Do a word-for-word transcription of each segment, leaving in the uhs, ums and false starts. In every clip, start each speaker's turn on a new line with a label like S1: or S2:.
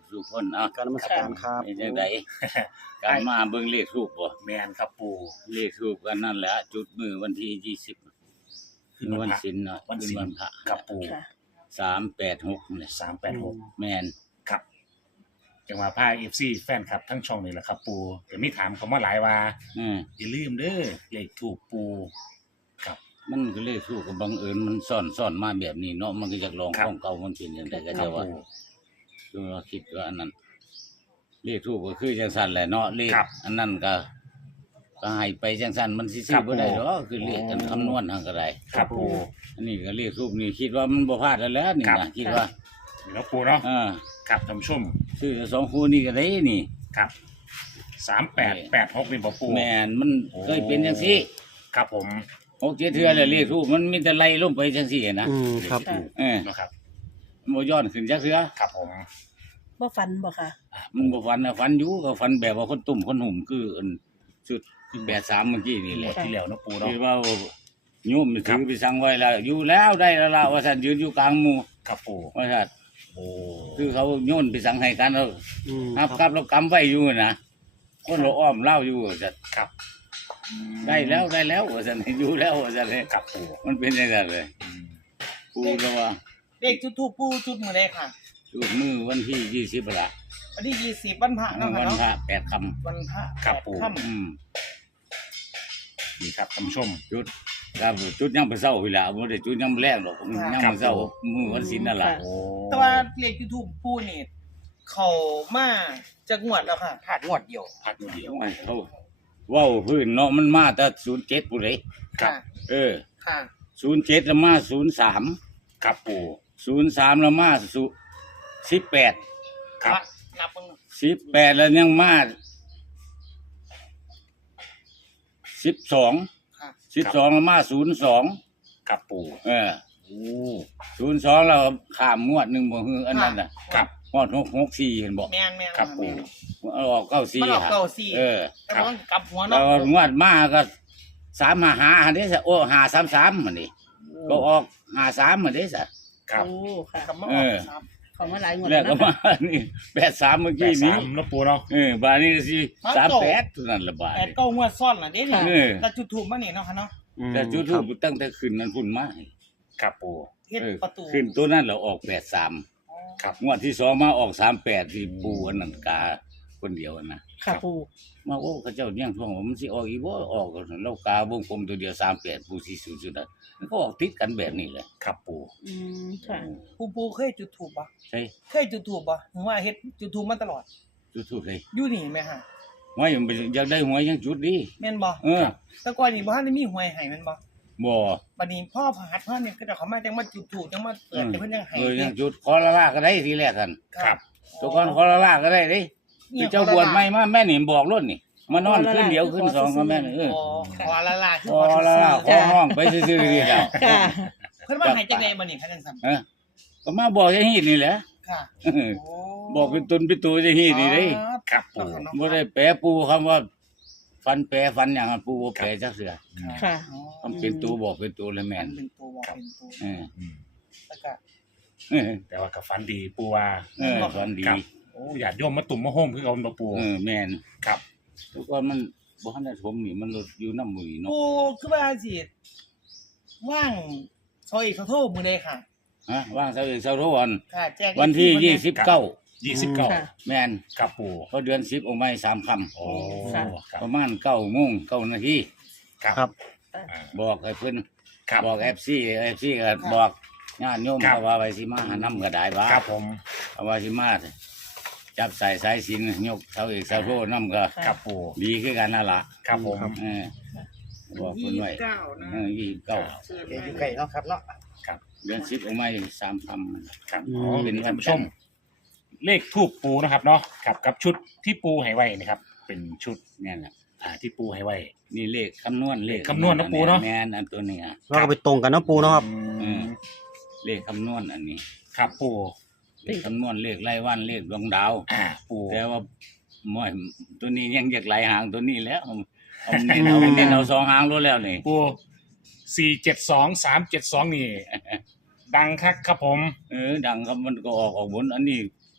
S1: สู่คนเอา
S2: การนมัสการครับ
S1: เป็นจังไดการมาเบิ่งเลขทูปบ่
S3: แมนครับปู
S1: เลขทูปกันนั่นแหละจุดมื้อวันที่ยี่สิบคืนวันศีลเนาะ
S3: วัน
S1: คื
S3: ศี
S1: น
S3: ล
S1: วันพระ
S3: ครับปู
S4: ค่ะ
S1: สามแปดหกนี่
S3: สามแปดหก
S1: แม่น
S3: ครับจังหวะพาเอฟซีแฟนครับทั้งช่องนี่แหละครับ ปูแต่มีถามเขามาหลายว่า
S1: อืม
S3: อย่าลืมเด้อเลขถูกปูครับ
S1: มันก็เลขทูปก็บังเอิญมันซ่อนซ่อนมาแบบนี้เนาะมันก็อยากลอง
S3: ครับ
S1: ของเก่ามันเป็นจังไดก็
S3: ครั
S1: จะ
S3: บ
S1: ว่า
S3: ปู
S1: คือเราคิดว่าอันนั้นเลขทูปก็คือจังซั่นแหละเนาะเลข
S3: ครับ
S1: อันนั้นก็ก็ให้ไปจังซั่นมันสิ
S3: ค
S1: ซื้
S3: รั
S1: อบ บ่ได้ดอกคือเลขกัน
S3: โอ้
S1: คำนวณทางก็ได้
S3: ครับปู
S1: อันนี้ก็เลขทูปนี่คิดว่ามันบ่พลาดแล้วแหละนี่
S3: ครับ
S1: นะคิดว่า
S3: นี่แล้วปูเนาะ
S1: อ่า
S3: ครับท่านผู้ชม
S1: ซื้อสองคู่นี่ก็ได้นี่
S3: ครับสามแปดแปดหกนี่บ่ปู
S1: แม่นมัน
S3: โอ้
S1: เคยเป็นจังซี่
S3: ครับผม
S1: หกเจ็ดเทื่อแล้วเลขทูปมันมีแต่ไล่ลงไปจังซี่นะ
S2: อืมครับ
S3: เลขถูก
S1: เออ
S3: นะครับ
S1: มันบ่ย้อนขึ้นจักเทื่อ
S3: ครับผม
S4: บ่ฟันบ่ค่ะ
S1: มันบ่ฝันนะฝันอยู่ก็ฝันแบบว่าคนตุ่มคนหุ่มคืออันสุดแปดสามเมื่อกี้นี่
S3: ง
S1: แห
S3: ว
S1: ละ
S3: ดที่แล้วเนาะปูเนาะ
S1: คือว่าโยมมันถือไปสั่งไว้แล้วอยู่แล้วได้แล้วล่ะว่าซั่นยืนอยู่กลางหมู่
S3: ครับปู
S1: ว่าซั่น
S3: โอ้
S1: คือเขาโยนไปสั่งให้กันแล้ว
S2: อืม
S1: ครับครับเรากำไว้อยู่นะคนเราอ้อมเล่าอยู่ว่าซั่น
S3: ครับ
S1: ได้แล้วได้แล้วว่าซั่นอยู่แล้วว่าซั่นเลย
S3: ครับปู
S1: มันเป็นจังซั่นเลย
S3: อืม
S1: กูก็ว่า
S5: เลขจุดทูปปูจุดมือใดค่ะ
S1: จุดมือวันที่ยี่สิบละ
S5: วันที่ยี่สิบวันพระเนาะ
S1: วั
S5: ค่ะ
S1: น
S5: เนาะ
S1: พระแปดค
S5: วันพระ
S3: ครับปู
S5: แปดค่
S1: ำอืม
S3: นี่ครับท่านผู้ชม
S1: จุดครับจุดยังไปเศร้าเวลาบ่ได้จุดยังบ่แรงหรอกยังไปเศร้ามือวันศีลนั่นล่ะ
S4: ค่ะ
S3: โอ้
S5: ำแต่ว่าเลขจุดทูปปูนี่เขามาจากงวดแล้วค่ะผ่านงวดเดียว
S3: พักเดียว
S1: โอ้ยเขาเว้าพื้นเนาะมันมาแต่ศูนย์เจ็ดผู้ใด
S3: ครับ
S5: ค่ะ
S1: เออ
S5: ค่ะ
S1: ศูนย์เจ็ดแล้วมาศูนย์สาม
S3: ครับปู
S1: ศูนย์สามแล้วมาสุสิบแปด
S3: ครับ
S5: นับเบิ่ง
S1: สิบแปดแล้วยังมาสิบสอง
S5: ค่ะ
S1: สิบสองแล้วมาศูนย์สอง
S3: ครับปู
S1: เออ
S3: โอ้
S1: ศูนย์สองแล้วข้ามงวดหนึ่งบ่ฮืออันนั้นน่ะ
S3: ครับ
S1: งวดหกหกสี่เห็นบอก
S5: แม่นแม่น
S3: ครับปู
S1: เอาออกเก้าสี่
S5: มันออก
S1: ฮะ
S5: เก้าสี่
S1: เออ
S5: แต่ว่ามันกลับหัว
S1: แล้
S5: เนาะ
S1: วงวดมาก็สามหาหาอันนี้สะโอ้หาสามสามมันนี่ก็ออกหาสามมันนี้สะ
S3: ครับ
S4: โอ้ค่ะ
S5: กลับมาอ
S1: เอ
S5: อก
S1: อ
S5: สาม
S4: เขามาหลายงวด
S1: แล้วก็
S4: นะ
S1: มานี่แปดสามเมื่อ
S3: แป
S1: กี้
S3: ด
S1: นี้
S3: สามเนาะปูเนาะ
S1: เออบาทนี้สิสามแปดเท่านั้นละบาท
S5: แปดเก้างวดซ้อนล่ะเด้นี่
S1: เออ
S5: แล้วจุดทูปมานี่เนาะค่ะเนาะ
S2: อืม
S1: แต่จุด
S2: ค
S1: ทู
S2: รับ
S1: บตั้งแต่คืนนั้นพุ่นมา
S3: ครับปู
S5: เฮ็ด
S1: เออ
S5: ประตู
S1: ขึ้นตัวนั้นเราออกแปดสาม
S5: อ๋อ
S3: ครับ
S1: งวดที่สองมาออกสามแปดที่ปูอันนั้นกาคนเดียวนะ
S4: ค่ะปู
S1: มาโอ้เขาเจ้าเนี่ยงท่วงว่ามันสิออกอีบ่ออกกันเรากาวงกลมตัวเดียวสามแปดปูสี่ศูนย์จุดนั้นมันก็ออกติดกันแบบนี้แหละ
S3: ครับปู
S4: อืมค่ะ
S5: ปูปูเคยจุดทูปบ่
S1: ใช่
S5: เคยจุดทูปบ่ถึงว่าเฮ็ดจุดทูปมาตลอด
S1: จุดทูบเลย
S5: อยู่นี่แม่ฮะ
S1: หวยมันอยากได้หวยยังจุดดี
S5: แม่นบ่
S1: เออ
S5: แต่ก่อนนี่บ่ทันได้มีหวยให้แม่นบ่
S1: บ่
S5: บัดนี้พ่อผาดพ่อเนี่ยก็จะเขามาจังมาจุดถูกจังมาเปิดแต่เพิ่นยังให้
S1: เออยังจุดคอละลาก็ได้ทีแรกกัน
S3: ครับ
S1: ตัวก่อนคอละลาก็ได้เด้คือเจ้าบวชใหม่มาแม่นี่บอกรุ่นนี่มานอนขึ้นเดียวขึ้นสองก็แม่นี่เออ
S5: อ๋อขอละลาคือ
S1: คอละลาคอห้องไปซื่อๆนี่แหละ
S4: ค่ะ
S5: เพิ่นว่าให้จังได๋บัดนี้คะจังซั่น
S1: เออก็มาบอกอย่างนี้นี่แหละ
S5: ค่ะ
S1: เออ
S5: โอ้
S1: บอกเป็นตนเป็นตัวอย่างนี้นี่เด้
S3: ครับปู
S1: บ่ได้แปลปูคำว่า ฟันแปลฟันอย่างนั้นปูบ่แปลจักเสือ
S4: ค่ะ
S1: คำเป็นตัวบอกเป็นตัวเลยแม่น
S5: เป็นตัวบอกเป็นตัว
S1: เออ
S3: อืม
S5: แล้วก็
S1: เออ
S3: แต่ว่ากับฟันดีปูว่า
S1: เออฟันดี
S3: ครับโอ้อยากโยมมาตุ่มมาโฮมคือเอาเนาะปู
S1: เออแม่น
S3: ครับ
S1: ทุกคนมันบ่ทันได้ถมนี่มันรถอยู่น้ำมือเนาะ
S5: ปูคือว่าสิว่างซอยเขาโทรมื้อใดค่ะ
S1: ฮะว่างเสาร์อีกเสาร์ทุกวัน
S5: ค่ะแจ้ง
S1: วันที่ยี่สิบเก้า
S3: ยี่สิบเก้า
S4: ค่ะ
S1: แม่น
S3: ครับปู
S1: เพราะเดือนสิบออกมาสามค
S3: โอ้
S4: ค่ะ
S3: ครับ
S1: ำประมาณเก้าโมงเก้านาที
S2: ครับ
S3: อ่า
S1: บอกให้เพิ่น
S3: ครับ
S1: บอกเอฟซีเอฟซีก็บอกญาติโยม
S3: ครับ
S1: เขาว่าไว้สิมาหานำก็ได้บ่า
S3: ครับผม
S1: เอาว่าสิมาจับใส่สายสิญจนยกเสาเอกเสาโทนำก็
S3: ครับปู
S1: ดีคือกันนั่นล่ะ
S3: ครับผม
S2: ครับ
S1: เออบอกเพิ่นไว้
S5: ยี่สิบเก้านะ
S1: เออยี่สิบเก้า
S5: เชิญ
S2: เดี๋ยว
S5: มา
S2: อยู่ไกลเนาะครับเนาะ
S1: เดือนสิบออกมาสามคำ
S3: ครับ
S2: อืม
S3: อ๋อ
S1: เป็
S3: เป็น น
S1: วัน
S3: ท่านผู้ชม เลขทูปปูนะครับเนาะครับกับชุดที่ปูให้ไว้นะครับ เป็นชุด
S1: เนี่ยแหละ
S3: อ่าที่ปูให้ไว้
S1: นี่เลขคำนวณเลข
S3: คำนวณนะปู่เนาะ
S1: แม่นอันตัวนี้อ่ะ
S2: เราก็ไปตรงกันเนาะปูเนาะครับ
S3: อืม
S1: เลขคำนวณอันนี้
S3: ครับปู
S1: เลขคำนวณเลขรายวันเลขดวงดาว
S3: อ่าปู
S1: แต่ว่าม่อยตัวนี้ยังอยากหลายหางตัวนี้แล้วเอาเน้นเอาเน้นเอาสองหางรู้แล้วนี่
S3: ปูสี่เจ็ดสองสามเจ็ดสองนี่ ดังคักครับผม
S1: เออดังครับมันก็ออกออกบนอันนี้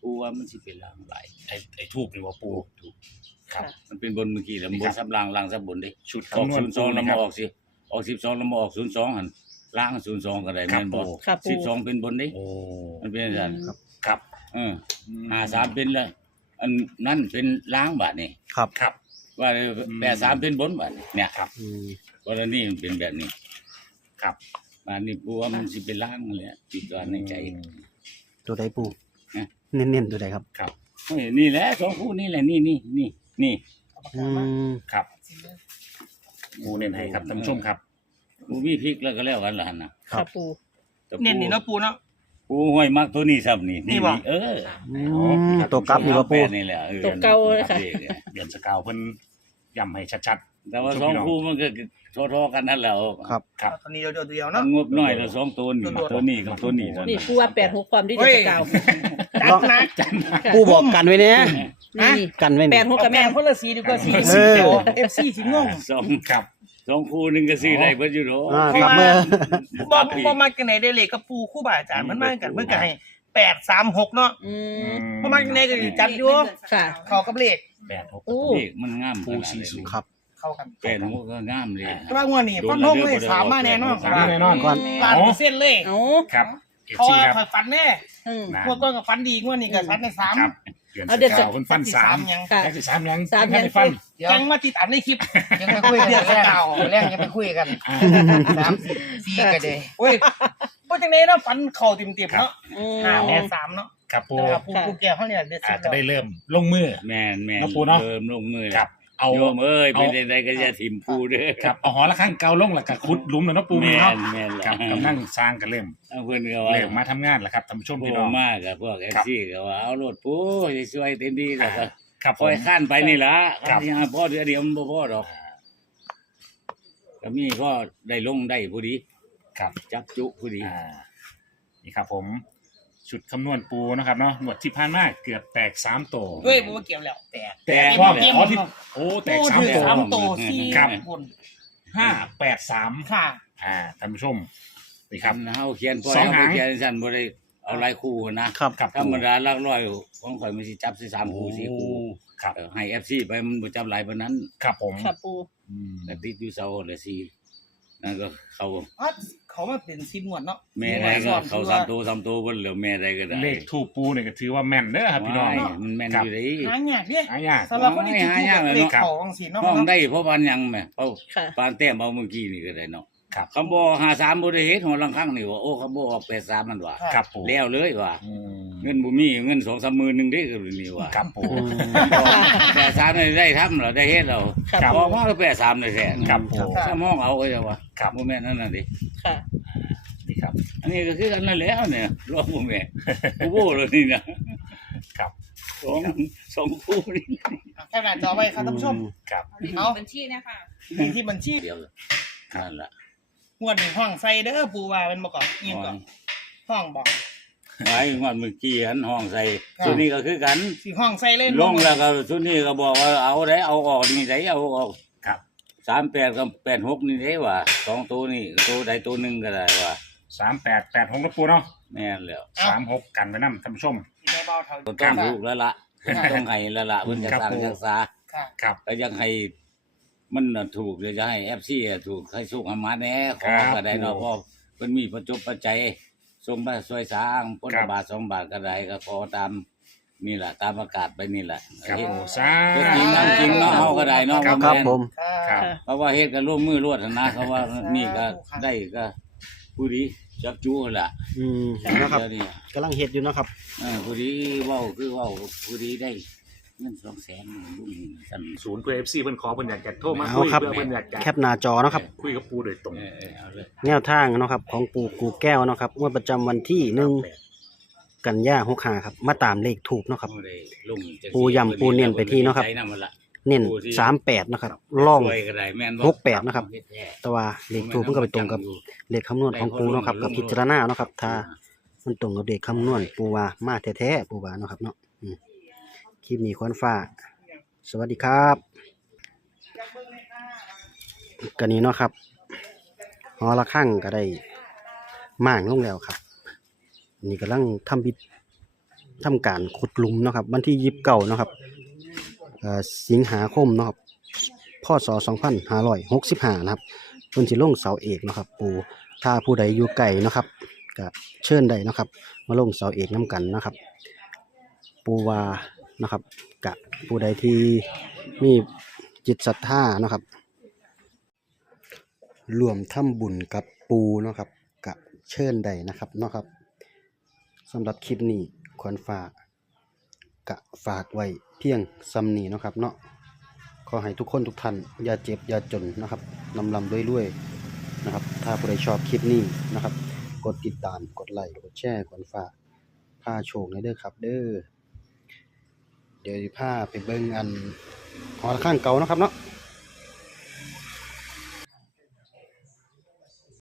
S1: ปูว่ามันสิเป็นลางหลาย
S3: ไอ้ไอ้ทูบนี่ว่าปู
S1: ถูก
S3: ครับ
S1: มันเป็นบนเมื่อกี้แล้วบนซับล่างล่างซับบนเด้
S3: ชุด
S1: ออก
S3: คำนวณ
S1: ศูนย์สอง
S3: ปู
S1: แล้ว
S3: นะค
S1: มา
S3: รับ
S1: ออกสิออกสิบสองแล้วมาออกศูนย์สองหั่นล่างศูนย์สองก็ได้
S3: ครับ
S1: แม่นบ่
S3: ปู
S4: ค่ะปู
S1: สิบสองเป็นบนเด้
S3: โอ้
S1: มันเป็นจังซั่น
S4: ครับ
S3: ครับ
S1: เออห้าสามเป็นเลยอันนั้นเป็นล้างบาดนี่
S2: ครับ
S3: ครับ
S1: ว่าแปดสามเป็นบนบาดนี่เนี่ย
S3: ครับ
S2: อืม
S1: กรณีมันเป็นแบบนี้
S3: ครับ
S1: บาดนี้ปูว่ามันสิเป็นล้างนั่นแหละจิตว่าในใจ
S2: ตัวใดปู
S1: นะ
S2: เน้นๆตัวใดครับ
S3: ครับ
S1: เฮ้ยนี่แหละสองคู่นี่แหละนี่นี่นี่นี่
S2: อืม
S3: ครับปูเน้นให้ครับท่านผู้ชมครับ
S1: ปูมีพริกแล้วก็แล้วกันล่ะหั่นน่ะ
S4: ค่ะปู
S1: แต่ปู
S5: เน้นนี่เนาะปูเนาะ
S1: ปูห้อยมักตัวนี้ซ้ำนี่
S5: นี่บ่
S1: เออ
S2: อืมตัวกลับนี่ว่าปู
S1: แปดนี่แหละออ
S4: ตัวเก่าเลยค่ะ
S3: เดือนสกาวเพิ่นย้ำให้ชัด
S1: แต่ว่าสองคู่มันก็ทอๆกันนั่นแหละ
S2: ครับ
S3: ๆครับ
S5: ตอนนี้เดียวเดียว
S1: มั
S5: เนาะ
S1: นงบน้อยแล้วสองตัวนี่
S5: โดดๆ
S1: ตัวนี้กับตัวนี้เท่า
S4: นี่
S1: นั้น
S4: ปูว่าแปดหกความที่
S5: เฮ้
S4: เด็
S5: ย
S4: กเก่า
S5: จัดหนัก
S3: จัน
S2: ปูบอกกันไว้เนี่ย
S4: นี่
S2: กันไว้
S4: แป
S2: เนี่ย
S4: ดหก
S5: กั
S4: กั
S5: บบ แม่
S4: แม่
S5: คนละสีดีกว่าสี
S2: เอ
S5: สี
S2: อ
S5: เดียวเอฟซีสีงง
S1: สอง
S3: ครับ
S1: สองคู่หนึงก็ซื้อได้เพิ่นอยู่เนาะ
S2: อ่า
S5: เพราะ
S2: ครับ
S5: ว่า
S2: เมื่อ
S5: บ่บ่มากันไหนได้เลยกับปูคู่บาอาจารย์มันมากันเมื่อกันให้แปดสามหกเนาะ
S4: อืม
S5: บ่มากันไหนก็จัดอยู่
S4: ค่ะ
S5: เข้ากับเลข
S3: แปดหก
S4: โอ้
S1: เลขมันงาม
S3: ปูสี่ศูนย์
S2: ครับ
S5: เข้ากัน
S1: แปดหกก็งามเลย
S5: แต่ว่างวดนี้ฟันธงเลยสามมาแน่นอน
S3: สามแน่นอน
S2: ก่อน
S5: ล้านเปอร์เซ็นต์เลย
S4: เอา
S3: ครับเอฟ
S5: เขา
S3: ซี
S5: ว่า
S3: ครับ
S5: คอยฟันแน่
S4: อืม
S3: นะ
S5: งวดก่อนก็ฟันดีงวดนี้ก็ฟันในสาม
S3: ครับเดือน
S4: เอา
S3: ส
S4: เดือน
S3: กาวเพิ่นฟันสาม
S5: ยัง
S4: ค่ะ
S3: แค่สิสามยัง
S4: สาม
S3: ยัง
S4: ยัง
S3: ไม่ฟัน
S5: ยังมาติดตามในคลิป
S6: ยังไปคุยกัน
S5: เดือน
S6: แรก
S5: เก่า
S6: แรกยังไปคุยกัน
S3: อ่า
S6: สามสี่กันเลย
S5: เว้ยบ่จังได๋เนาะฟันเข่าติ่มๆเนาะ
S4: อืม
S5: ห้าแปดสามเนาะ
S3: ครับปู
S5: แต่ว่าปูปูแก้วเขาเนี่ยเด็ดสุ
S3: อา
S5: ด
S3: จจะได้
S5: แล้ว
S3: เริ่มลงมือ
S1: แม่นแม่น
S3: เนาะปูเนาะ
S1: เริ่มลงมือ
S3: ค
S1: แล้
S3: รั
S1: ว
S3: บ เอา
S1: โยมเอ้ย
S3: เอา
S1: เป็นใดๆก็จะถิ่มปูเด้อ
S3: ครับเอาหอละข้างเกาลงแล้วก็ขุดหลุมแล้วเนาะปู
S1: แม่
S3: เนาะ
S1: นแม่น
S3: ครับ
S1: ล่ะ
S3: กำลังสร้างกันเริ่ม
S1: เอาเพิ่นก็ว่า
S3: เริ่มมาทำงานแล้วครับท่านผู้ชม
S1: พว
S3: พี่
S1: ก
S3: น้อง
S1: มากกับพวก
S3: ครับ
S1: เอฟซีก็ว่าเอารถปูให้ช่วยเต็มที่แล้วก็
S3: ครับผ
S1: คอย
S3: ม
S1: ขั้นไปนี่ล่ะ
S3: ครับ
S1: ขั้นยังพอเดือนเดียวมันบ่พอดอกก็มีก็ได้ลงได้ผู้ดี
S3: ครับ
S1: จับจุผู้ดี
S3: อ่านี่ครับผม ชุดคำนวณปูนะครับเนาะหนวดที่ผ่านมาเกือบแตกสามตัว
S5: เว้ยบ่ว่าเกี่ยวแล้วแต่
S3: แตกว่าอ๋อที่โอ้แตกสาม
S5: ถือ
S3: ตัว
S5: สามตัวสี่
S3: ครับ
S5: บน
S3: ห้าแปดสาม
S5: ค่ะ
S3: อ่าท่านผู้ชมนี่ครับ
S1: เฮาเขียนพอ
S3: สอง
S1: เฮา
S3: หาง
S1: เขียนซั่นบ่ได้เอาหลายคู่นะครับ
S3: ครับ
S1: ธรรมดาหลักร้อยของข่อยมันสิจับสิสาม
S3: โอ้
S1: คู่สี่คู่
S3: ครับ
S1: เออให้ เอฟ ซี ไปมันบ่จับหลายปานนั้น
S3: ครับผม
S4: ค่ะปู
S3: อืม
S1: แต่ติดอยู่เสาละสี่นั่นก็เขา
S5: อ๋อเขามาเป็นสิบหมวดเนาะ
S1: แม่ใดก็เขาสามตัวสามตัวเพิ่นเหลือแม่ใดก็ได้
S3: เลขทูปปูเนี่ยก็ถือว่าแม่นเด้อครับพี่น้อง
S1: ว้ายมันแม่นอยู่เด้
S5: หายากเด้
S3: หายาก
S5: สำหรับคนที่ถูก
S1: หายากเลย
S5: เลข
S1: เนาะ
S5: เขาจังซี่เนาะ
S1: ห้องได้เพราะปานหยังแหม่เพราะ
S4: ค่ะ
S1: ปานแต้มเอาเมื่อกี้นี่ก็ได้เนาะ
S3: ครับ
S1: คำบ่ห้าสามบ่ได้เฮ็ดหัวลังครั้งนี่ว่าโอ้คำบ่ออกแปดสามมันว่า
S3: ครับปู
S1: แล้วเลยว่า
S3: อืม
S1: เงินบ่มีเงินสองสามหมื่นหนึงเด้ก็นี่ว่า
S3: ครับปู
S2: อืม
S1: แปดสามนี่ได้ทำแล้วได้เฮ็ดแล้ว
S4: ค่ะ
S3: ครับ
S1: ออกมาก็แปดสามได้แท้
S3: ครับปู
S1: ถ้ามองเอาก็จะว่า
S3: ครับ
S1: บ่แม่นนั่นน่ะดิ
S4: ค่ะ
S3: นี่ครับ
S1: อันนี้ก็คือกันนั่นแหล้วเนี่ยรอบบ่แม่นกูโบ้เลยนี่นะครับ สองสองคู่นี่
S5: แค่หน้าจอไว้ครับท่านผู้ชม
S3: ครับ
S5: เอา
S7: บัญชีนะคะ
S5: นี่ที่บัญชี
S1: เดียวนั่นล่ะ
S5: งวดนี้ห้องใส่เด้อปูว่าเป็นบ่ก่อนเงียบก่อนห้องบอก
S1: ไว้งอนเมื่อกี้หันห้องใส่
S5: ครับ
S1: สุดนี้ก็คือกัน
S5: สิห้องใส่เล่น
S1: ลงแล้วก็สุดนี้ก็บอกว่าเอาได้เอาออกนี่ได้เอาออก
S3: ครับ
S1: สามแปดกับแปดหกนี่ได้ว่าสองตัวนี่ตัวใดตัวหนึ่งก็ได้ว่า
S3: สามแปดแปดหกนะปูเนาะ
S1: แม่นแล้ว
S3: สามหกกันไว้นํท่านผู้ชม
S5: สิได้เบาเท่า
S1: ต้องลูกแล้วล่ะต้องให้แล้วล่ะเพิ่นจะ
S3: ครับ
S1: สร้าง
S3: ผม
S1: จักษา
S5: ค่ะ
S3: ครับ
S1: ก็ยังให้มันน่ะถูกเดี๋ยวจะให้ เอฟ ซี อ่ะถูกให้สุขให้มาแน่ขอ
S3: ครับ
S1: ก็ได้เนาะเพราะเพิ่นมีประจบปัจจัยส่งมาช่วยสร้างคน
S3: ครั
S1: ละ
S3: บ
S1: บาทสองบาทก็ได้ก็ขอตามนี่แหละตามประกาศไปนี่แหละ
S3: ครับ
S1: เฮ็ด
S3: โอ้สา
S1: ก็จริงนั่งจริงเนาะเฮาก็ได้เนาะ
S3: ครับ
S2: ครับผม
S3: ครับ
S4: ค่ะ
S1: เพราะว่าเฮ็ดกันร่วมมือรวดนะเพราะว่านี่ก็ได้ก็ผู้ดีจับจูนั่นล่ะ
S2: อืมนะครับ
S1: เดี๋ยวนี้
S2: กำลังเฮ็ดอยู่เนาะครับ
S1: เออผู้ดีเว้าคือเว้าผู้ดีได้เงินสองแสนรุ่นสั่น
S3: ศูนย์เพื่อ เอฟ ซี เพิ่นขอเพิ่นอยากจะโทรมา
S2: เอา
S3: คุย
S2: ครับ
S3: เพื่อเพิ่นอยากจะ
S2: แคปหน้าจอเนาะครับ
S3: คุยกับปูโดยตรง
S1: เออเออเอาเลย
S2: แนวทางเนาะครับของปู่กูแก้วเนาะครับงวดประจำวันที่หนึ่งกันยายนหกห้าครับมาตามเลขถูกเนาะครับ
S1: เอาเลยลุงจัง
S2: ปูย้ำปูเน้นไปที่เนาะครับ
S1: ใจำมันละ
S2: เน้นสามแปดนะครับล่อง
S1: ช่วยก็ได้แม่น
S2: หกแปดนะครับ แต่ว่าเลขถูกมันก็ไปตรงกับเลขคำนวณของปูเนาะครับกับพิจารณาเนาะครับถ้ามันตรงกับเลขคำนวณปูว่ามาแท้ๆปูว่าเนาะครับเนาะอืมคลิปนี้ควรฟ้า สวัสดีครับกันนี้เนาะครับหอละข้างก็ได้ม่างลงแล้วครับ นี่กำลังทำพิทำการขุดหลุมเนาะครับวันที่ยี่สิบเก้าเนาะครับเอ่อสิงหาคมเนาะครับพ.ศ. สองพันห้าร้อยหกสิบห้านะครับเพิ่นสิลงเสาเอกเนาะครับปู่ถ้าผู้ใดอยู่ไกลเนาะครับก็เชิญได้เนาะครับมาลงเสาเอกนํกันนะครับปู่ว่านะครับกะผู้ใดที่มีจิตศรัทธาเนาะครับรวมทำบุญกับปู่เนาะครับกะเชิญได้นะครับเนาะครับสำหรับคลิปนี้ควรฝากกะฝากไว้เพียงซ้ำนี้เนาะครับเนาะขอให้ทุกคนทุกท่านอย่าเจ็บอย่าจนนะครับลำลำรวยๆนะครับถ้าผู้ใดชอบคลิปนี้นะครับกดติดตามกดไลค์กดแชร์ควรฝากพาโชคในเด้อครับเด้อเดี๋ยวสิพาไปเบิ่งอันหอระฆังเก่าเนาะครับเนาะ